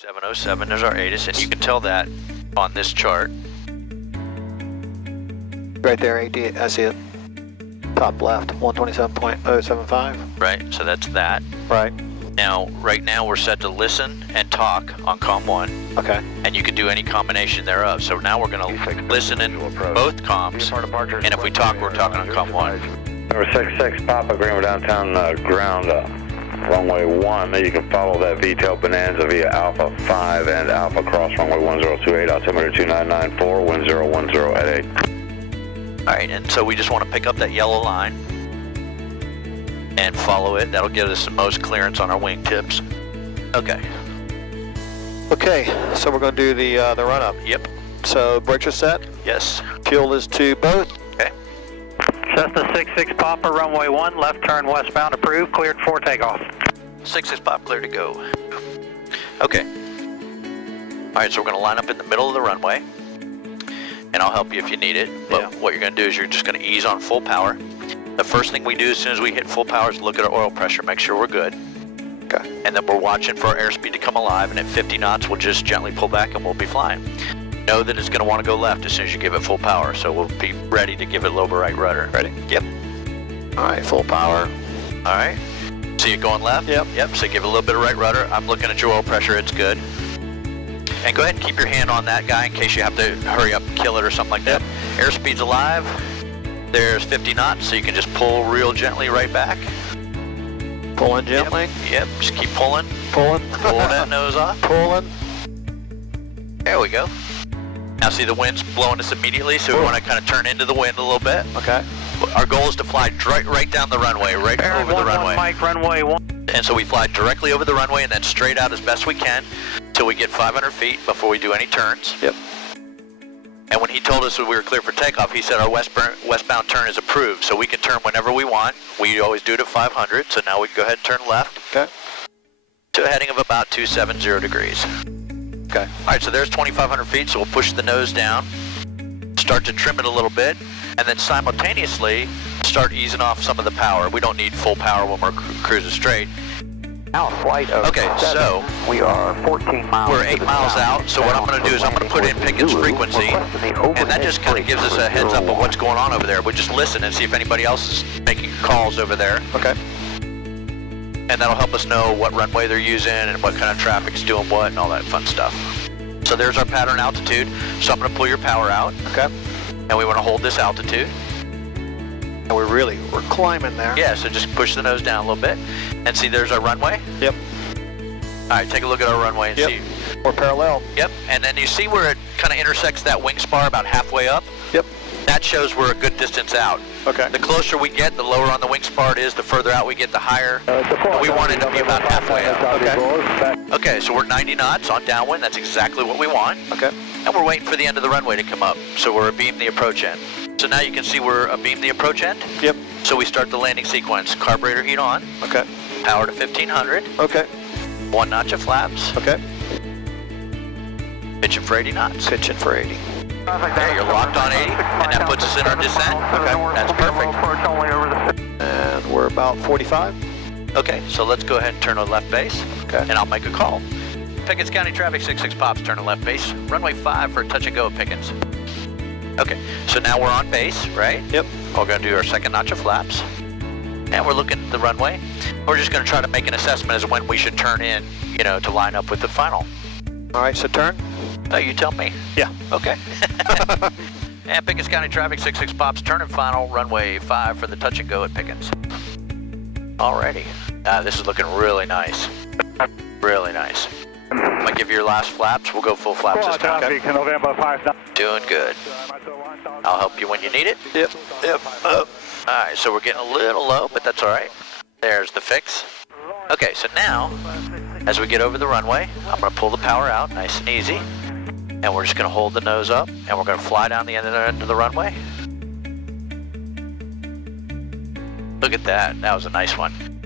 707, there's our ATIS, and you can tell that on this chart. Right there, AD, I see it. Top left, 127.075. Right, so that's that. Right. Now, right now we're set to listen and talk on COM 1. Okay. And you can do any combination thereof. So now we're going to listen in both comms, and if we talk, we're talking on COM 1. Number 66, Papa, Greenville downtown ground, runway 1. You can follow that VTEL Bonanza via Alpha 5 and Alpha Cross runway 1028, altimeter 2994, wind 010 at 8. All right, and so we just want to pick up that yellow line and follow it. That'll give us the most clearance on our wingtips. Okay. Okay, so we're going to do the run-up. Yep. So brakes are set. Yes. Fuel is to both. Okay. Cessna 66 Papa, runway 1, left turn westbound approved, cleared for takeoff. 66 Pop, clear to go. Okay. All right, so we're going to line up in the middle of the runway, and I'll help you if you need it. But what you're going to do is you're just going to ease on full power. The first thing we do as soon as we hit full power is look at our oil pressure, make sure we're good. Okay. And then we're watching for our airspeed to come alive, and at 50 knots, we'll just gently pull back and we'll be flying. Know that it's going to want to go left as soon as you give it full power, so we'll be ready to give it low right rudder. Ready? Yep. All right, full power. All right. See it going left? Yep. Yep, so give it a little bit of right rudder. I'm looking at your oil pressure, it's good. And go ahead and keep your hand on that guy in case you have to hurry up and kill it or something like that. Airspeed's alive. There's 50 knots, so you can just pull real gently right back. Pulling gently. Yep, just keep pulling. Pulling. Pull that nose off. Pulling. There we go. Now see the wind's blowing us immediately, so we want to kind of turn into the wind a little bit. Okay. Our goal is to fly right down the runway, right over the runway. Mike, runway 1. And so we fly directly over the runway and then straight out as best we can till we get 500 feet before we do any turns. Yep. And when he told us that we were clear for takeoff, he said our westbound turn is approved, so we can turn whenever we want. We always do it at 500, so now we can go ahead and turn left. Okay. To a heading of about 270 degrees. Okay. All right, so there's 2,500 feet, so we'll push the nose down, start to trim it a little bit, and then simultaneously start easing off some of the power. We don't need full power when we're cruising straight. Now flight of Okay, 7. so we are 14 miles. we're 8 miles out, so what I'm going to do is I'm going to put in Pickett's frequency, and that just kind of gives us a heads up of what's going on over there. We just listen and see if anybody else is making calls over there. Okay. And that'll help us know what runway they're using and what kind of traffic's doing what and all that fun stuff. So there's our pattern altitude. So I'm going to pull your power out. Okay. And we want to hold this altitude. And we're climbing there. Yeah, so just push the nose down a little bit. And see, there's our runway. Yep. All right, take a look at our runway and see. We're parallel. Yep, and then you see where it kind of intersects that wing spar about halfway up? Yep. That shows we're a good distance out. Okay. The closer we get, the lower on the wing spar it is, the further out we get, the higher. We want it to be about halfway out. Okay. Okay, so we're 90 knots on downwind. That's exactly what we want. Okay. And we're waiting for the end of the runway to come up. So we're abeam the approach end. So now you can see we're abeam the approach end. Yep. So we start the landing sequence. Carburetor heat on. Okay. Power to 1500. Okay. 1 notch of flaps. Okay. Pitching for 80 knots. Pitching for 80. There, you're locked on 80, and that puts us in our descent. Okay. That's perfect. And we're about 45. Okay, so let's go ahead and turn to left base, Okay. and I'll make a call. Pickens County traffic, 66 Pops, turn to left base. Runway 5 for touch and go at Pickens. Okay, so now we're on base, right? Yep. We're going to do our second notch of flaps, and we're looking at the runway. We're just going to try to make an assessment as when we should turn in, you know, to line up with the final. All right, so turn. Oh, you tell me. Yeah. Okay. And Pickens County traffic, 66 Pops, turn and final, runway 5 for the touch and go at Pickens. Alrighty. This is looking really nice. Really nice. I'm gonna give you your last flaps. We'll go full flaps this time. Doing good. I'll help you when you need it. Yep. Yep. Alright, so we're getting a little low, but that's alright. There's the fix. Okay, so now, as we get over the runway, I'm going to pull the power out nice and easy. And we're just going to hold the nose up, and we're going to fly down the end of the runway. Look at that. That was a nice one.